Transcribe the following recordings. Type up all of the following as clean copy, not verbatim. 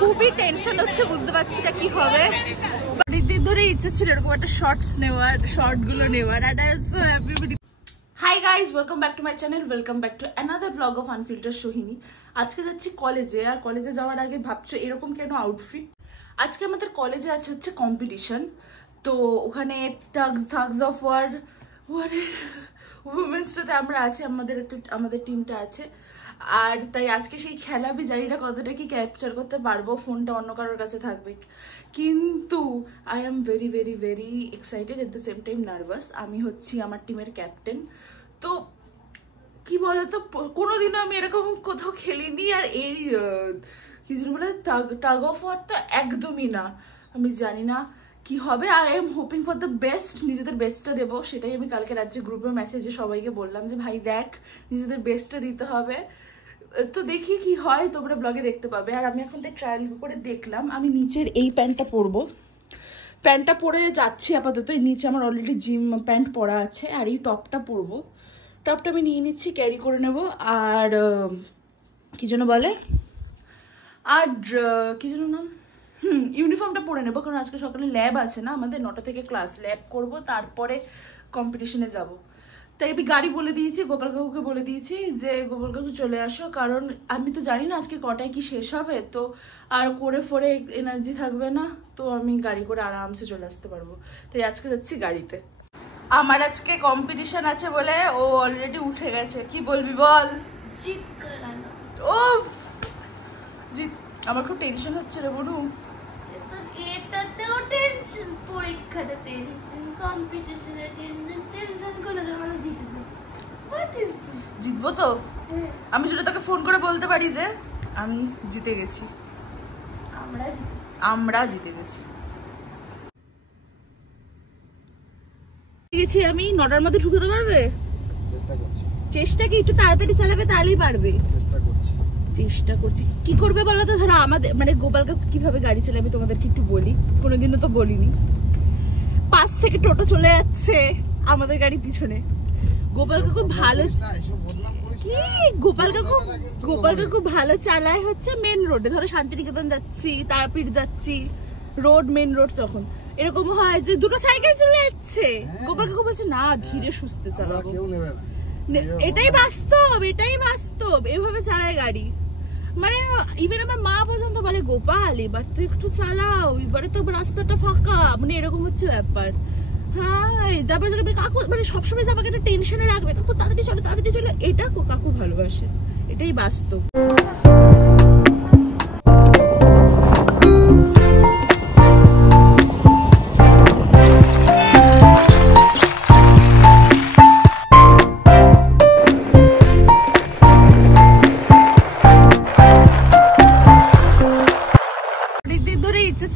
খুবই টেনশন হচ্ছে, বুঝতে পারছি না কি হবে। অনেকদিন ধরে ইচ্ছে ছিল এরকম একটা শর্টস নেওয়ার, শর্ট গুলো নেওয়ার। And I am so happy. Hi guys, welcome back to my channel. Welcome back to another vlog of Unfiltered Sohini. আজকে যাচ্ছি কলেজে, আর কলেজে যাওয়ার আগে ভাবছো এরকম কেন আউটফিট। আজকে আমাদের কলেজে আছে হচ্ছে কম্পিটিশন, তো ওখানে থাগস অফ ওয়ারের উমেন্স ডেতে আমরা আছি, আমাদের টিমটা আছে। আর তাই আজকে সেই খেলা আমি জানি না কতটা কি ক্যাপচার করতে পারবো, ফোনটা অন্য কারোর কাছে থাকবে, কিন্তু I am very very very excited, at the same time nervous. আমি হচ্ছি আমার টিমের ক্যাপ্টেন। তো কি বলতো, কোনোদিনও আমি এরকম কোথাও খেলিনি, আর এই কি যেন বলে টাগ অফ ওয়ার তো একদমই না। আমি জানি না কি হবে। I am hoping for the best, নিজেদের বেস্টটা দেবো। সেটাই আমি কালকে রাত্রে গ্রুপে মেসেজে সবাইকে বললাম যে ভাই দেখ, নিজেদের বেস্টটা দিতে হবে। তো দেখি কি হয়, তোমরা ব্লগে দেখতে পাবে। আর আমি এখন ট্রায়াল করে দেখলাম, আমি নিচের এই প্যান্টটা পরবো, প্যান্টটা পরে যাচ্ছি আপাতত। এই নিচে আমার অলরেডি জিম প্যান্ট পরা আছে, আর এই টপটা পরবো। টপটা আমি নিয়ে নিচ্ছি, ক্যারি করে নেব। আর কি যেন বলে, আর কি যেন নাম, ইউনিফর্মটা পরে নেবো, কারণ আজকে সকালে ল্যাব আছে না আমাদের, 9টা থেকে ক্লাস, ল্যাব করব, তারপরে কম্পিটিশনে যাব। তাই আমি গাড়ি বলে দিয়েছি, গোপাল কাকুকে বলে দিয়েছি যে গোপাল কাকু চলে আসো, কারণ আমি তো জানি না আজকে কটায় কি শেষ হবে, তো আর করে ফোরে এনার্জি থাকবে না, তো আমি গাড়ি করে আরামসে চলে আসতে পারবো। তাই আজকে যাচ্ছি গাড়িতে। আমার আজকে কম্পিটিশন আছে বলে ও অলরেডি উঠে গেছে। কি বলবি বল? জিত করানো। ও জিত, আমার খুব টেনশন হচ্ছে রে বনু। এটাতেও টেনশন, পরীক্ষাটা টেনশন, কম্পিটিশনে টেনশন, টেনশন করলে যখন জিতে যাবে। জিতবো তো? আমি যদি তোকে ফোন করে বলতে পারি যে আমি জিতে গেছি, আমরা জিতে গেছি। আমি 9টার মধ্যে ঢুকতে পারবে? চেষ্টা কি, একটু তাড়াতাড়ি চালাবে তাহলেই পারবে। চেষ্টা করছি। কি করবে বলো তো? ধরো আমাদের মানে গোপাল কাকু কিভাবে গাড়ি চালাবে তোমাদেরকে একটু বলি, কোনোদিনও তো বলিনি। পাশ থেকে টোটো চলে যাচ্ছে আমাদের গাড়ি পিছনে। গোপাল কাকু ভালো কি, গোপাল কাকু ভালো চালায় হচ্ছে মেন রোডে। ধরো শান্তিনিকেতন যাচ্ছি, তারাপীঠ যাচ্ছি, রোড মেন রোড, তখন এরকম হয় যে দুটো সাইকেল চলে যাচ্ছে, গোপাল কাকু বলছে না ধীরে সুস্থে চালাবো। এটাই বাস্তব, এটাই বাস্তব, এভাবে চালায় গাড়ি। মানে ইভেন আমার মা পর্যন্ত বলে গোপাল এবার তো একটু চালাও, এবারে তো রাস্তাটা ফাঁকা, মানে এরকম হচ্ছে ব্যাপার। হ্যাঁ, তারপরে কাকু মানে সবসময় আমাকে একটা টেনশনে রাখবে, কাকু তাড়াতাড়ি চলো তাড়াতাড়ি চলো, এটা কাকু ভালোবাসে, এটাই বাস্তব।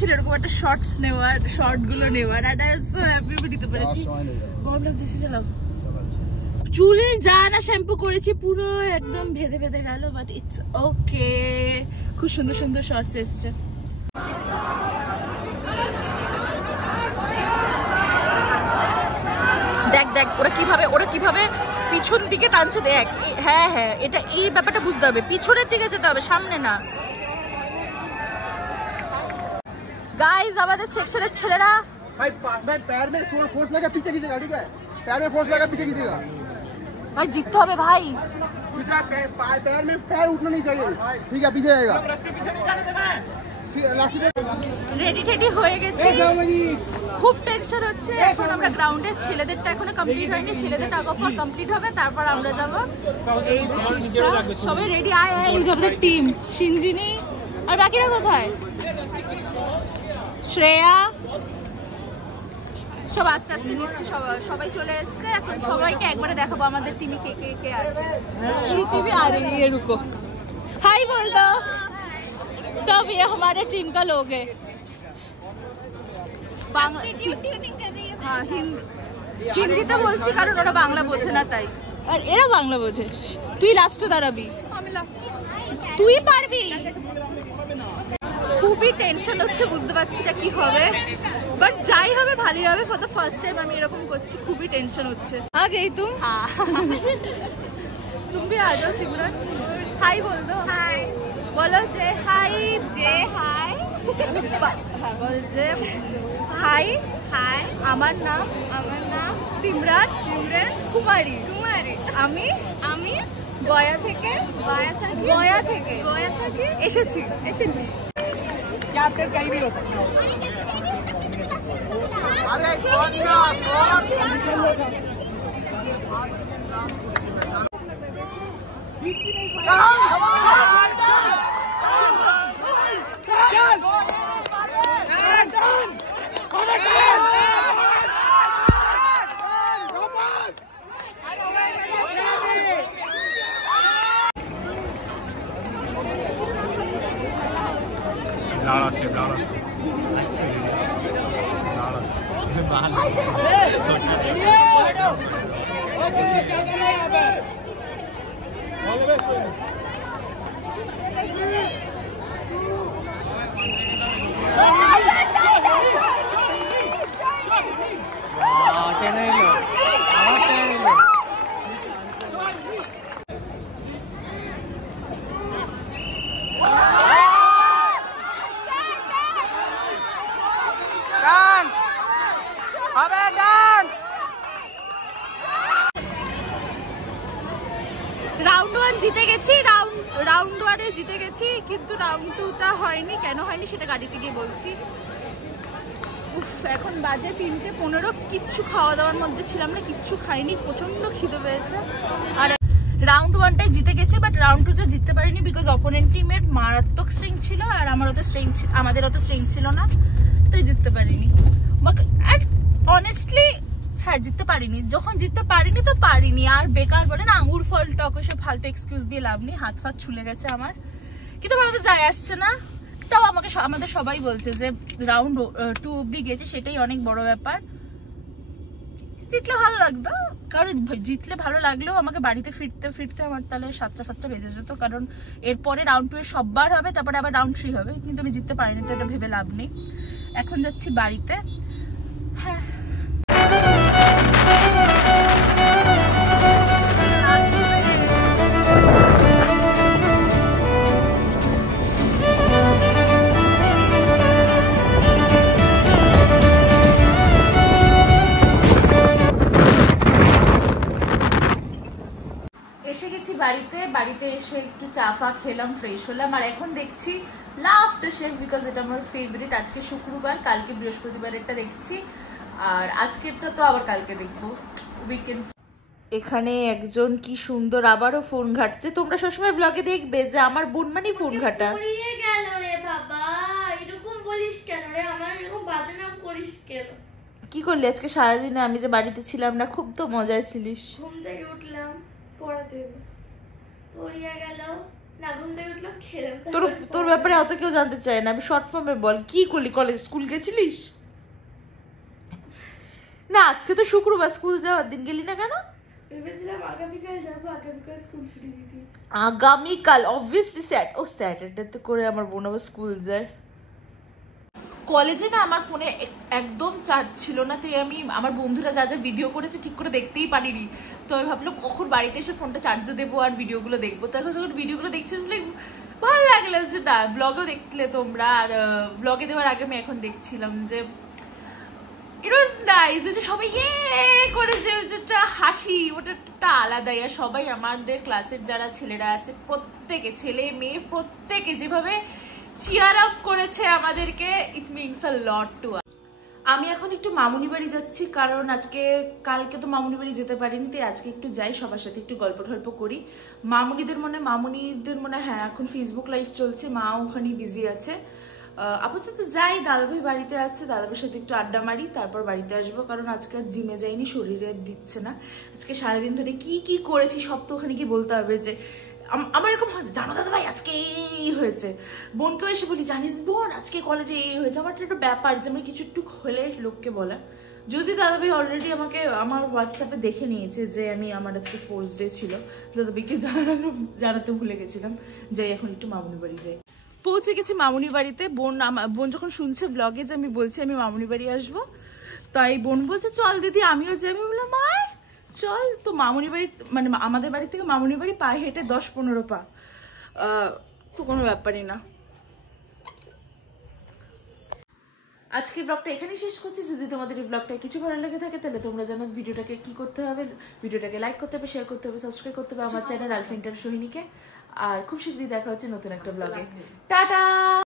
ছিল এরকম একটা শর্টস নেওয়ার, শর্ট গুলো নেওয়ার, আর I am so happy আমি নিতে পেরেছি। গরম লাগছে, চালাও। চুলে যা না শ্যাম্পু করেছি পুরো একদম ভেদে ভেদে গেল, বাট ইটস ওকে। খুব সুন্দর সুন্দর শর্টস এসছে। দেখ দেখ ওরা কিভাবে পিছন দিকে টানছে, দেখ। হ্যাঁ হ্যাঁ, এটা এই ব্যাপারটা বুঝতে হবে, পিছনের দিকে যেতে হবে, সামনে না। गाइस আমাদের সেকশনের ছেলেরা भाई पैर में फोर्स लगा, पीछे खींचेगा, ठीक है? पैर में फोर्स लगा, पीछे खींचेगा भाई, जीतते হবে ভাই। सीधा पैर में पैर उठना नहीं चाहिए, ठीक है? पीछे जाएगा, রেডি টেডি হয়ে গেছে, খুব টেনশন হচ্ছে। এখন আমরা গ্রাউন্ডে, ছেলেদেরটা এখনো কমপ্লিট হয়নি, ছেলেদের টাগ অফ ওয়ার কমপ্লিট হবে, তারপর আমরা যাব। এই যে শীর্ষা সবাই রেডি, আয় আয়, এই যে আমাদের টিম, সিনজিনি আর বাকিরা কোথায়? শ্রেয়া সব আস্তে আস্তে নিচ্ছে, সবাই চলে এসছে। এখন সবাইকে একবারে দেখাবো আমাদের টিমে কে কে কে আছে। श्रीतिवी आ रही है, रुको हाय बोल दो सब, ये हमारे टीम का लोग है। হিন্দিতে বলছি কারণ ওরা বাংলা বোঝে না তাই, আর এরা বাংলা বোঝে। তুই লাস্টে দাঁড়াবি, তুই পারবি। খুবই টেনশন হচ্ছে, বুঝতে পারছি না কি হবে, বাট যাই হবে ভালোই হবে। ফর দ্য ফার্স্ট টাইম আমি এরকম করছি, খুবই টেনশন হচ্ছে। আগেই তুমি तुम भी आ जाओ सिमरन, हाय बोल दो, हाय बोलो जे हाय, जे हाय बोल जे हाय, हाय আমার নাম সিমরান কুমারী, আমি গয়া থেকে এসেছি। कैप्टन कहीं भी हो सकता है। अरे कौन রাউন্ড 1 জিতে গেছি, রাউন্ড 1 এ জিতে গেছি, কিন্তু রাউন্ড 2টা হয়নি। কেন হয়নি সেটা গাড়িতে গিয়ে বলছি। এখন বাজে 3:15, কিচ্ছু খাওয়া দাওয়ার মধ্যে ছিলাম না, কিচ্ছু খাইনি, প্রচন্ড খিদে পেয়েছে। আর রাউন্ড 1টাই জিতে গেছে, বাট রাউন্ড 2তে জিততে পারিনি বিকজ অপোনেন্ট টিমের মারাত্মক স্ট্রেং ছিল আর আমাদের অত স্ট্রেং ছিল না, তাই জিততে পারিনি। আর অনেস্টলি হ্যাঁ জিততে পারিনি, যখন জিততে পারিনি তো পারিনি। আর বেকার বলে না আঙ্গুর ফল টক, এসব ফালতু এক্সকিউজ দিয়ে লাভ নেই। হাত ফাত ছুলে গেছে আমার, কিন্তু আমার তো যায় আসছে না। তাও আমাদের সবাই বলছে যে রাউন্ড 2 অব্দি গেছে, সেটাই অনেক বড় ব্যাপার। জিতলে ভালো লাগতো, কারণ জিতলে ভালো লাগলেও আমাকে বাড়িতে ফিরতে আমার তাহলে 7টা বেজে যেত, কারণ এরপরে রাউন্ড 2 এর সববার হবে, তারপরে আবার রাউন্ড 3 হবে। কিন্তু আমি জিততে পারিনি, তো এটা ভেবে লাভ নেই। এখন যাচ্ছি বাড়িতে। হ্যাঁ এসে গেছি বাড়িতে এসে একটু চা ফা খেলাম, ফ্রেশ হলাম। আর এখন দেখছি লাভ দ্য শেফ, বিকজ এটা আমার ফেভারিট। আজকে শুক্রবার, কালকে বৃহস্পতিবার এটা দেখছি, আর আজকেরটা তো আবার কালকে দেখবো, উইকেন্ড। এখানে একজন কি সুন্দর আবারও ফোন ঘাটছে। তোমরা সবসময় ব্লগে দেখবে যে আমার বোন মানে ফোন ঘাটা। পড়িয়ে গেল রে বাবা, এরকম বলিস কেন রে? আমার এরকম বাজে নাম করিস কেন? কি করলি আজকে সারাদিনে? আমি যে বাড়িতে ছিলাম না, খুব তো মজায় ছিলিস। ঘুম থেকে উঠলাম, পড়াতে পড়িয়ে গেল না, ঘুম থেকে উঠলাম, খেলাম। তোর ব্যাপারে অত কেউ জানতে চায় না। আমি শর্ট ফর্মে বল, কি করলি? কলেজ স্কুল গেছিলিস না? আজকে তো শুক্রবার, স্কুল যাওয়ার দিন গেলি না কেন? ভেবেছিলাম আগামীকাল যাবো, আগামীকাল স্কুল ছুটি দিয়ে দিয়েছে। আগামীকাল অবভিয়াসলি স্যাটারডে করে আমার বোন আবার স্কুল যায়। কলেজে না আমার ফোনে একদম চার্জ ছিল না, তাই আমি আমার বন্ধুরা যা যা ভিডিও করেছে ঠিক করে দেখতেই পারিনি। তো আমি ভাবলাম কখন বাড়িতে এসে ফোনটা চার্জে দেবো আর ভিডিওগুলো দেখবো। তারপর যখন ভিডিওগুলো দেখছি ভালো লাগলো যে না, ভ্লগও দেখলে তোমরা। আর ভ্লগে দেওয়ার আগে আমি এখন দেখছিলাম যে ইট ওয়াজ নাইস, যে সবাই করে যেটা হাসি, ওটা একটা আলাদাই। আর সবাই আমাদের ক্লাসের যারা ছেলেরা আছে প্রত্যেকে, ছেলে মেয়ে প্রত্যেকে যেভাবে চিয়ার আপ করেছে আমাদেরকে, it means a lot to us. আমি এখন একটু মামুনি বাড়ি যাচ্ছি, কারণ কালকে তো মামুনি বাড়ি যেতে পারিনি, তাই আজকে একটু যাই, সবার সাথে একটু গল্প করি। মামুনিদের মনে হ্যাঁ এখন ফেসবুক লাইভ চলছে, মা ওখানে বিজি আছে। আপাতত যাই, দাদাভাই বাড়িতে আছে, দাদাভাইয়ের সাথে একটু আড্ডা মারি, তারপর বাড়িতে আসবো। কারণ আজকে জিমে যাইনি, শরীরে দিচ্ছে না। আজকে সারাদিন ধরে কি করেছি সব তো ওখানে গিয়ে বলতে হবে। যে আমার এরকম হয়েছে, জানো দাদা ভাই আজকে এই হয়েছে, বোনকেও এসে বলি জানিস বোন আজকে কলেজে এই হয়েছে। আমার একটা ব্যাপার যে আমি কিছু একটু হলে লোককে বলা। যদি দাদাভাই অলরেডি আমাকে আমার হোয়াটসঅ্যাপে দেখে নিয়েছে যে আমার আজকে স্পোর্টস ডে ছিল, দাদাভাইকে জানাতে ভুলে গেছিলাম। যাই এখন একটু মামুনি বাড়ি যাই। পৌঁছে গেছি মামুনি বাড়িতে। বোন যখন শুনছে ব্লগে যে আমি বলছি আমি মামুনি বাড়ি আসবো, তাই বোন বলছে চল দিদি আমিও যাই। আমি বললাম আয় চল তো মামুনি বাড়ি, মানে আমাদের বাড়ি থেকে মামুনি বাড়ি পায়ে হেঁটে 10-15 পা, তো কোনো ব্যাপারই না। আজকের ব্লগটা এখানেই শেষ করছি। যদি তোমাদের এই ব্লগটা কিছু ভালো লেগে থাকে তাহলে তোমরা জানো ভিডিওটাকে কি করতে হবে, ভিডিওটাকে লাইক করতে হবে, শেয়ার করতে হবে, সাবস্ক্রাইব করতে হবে আমার চ্যানেল আলফিনটার সোহিনীকে। আর খুব শীঘ্রই দেখা হচ্ছে নতুন একটা ব্লগে। টাটা।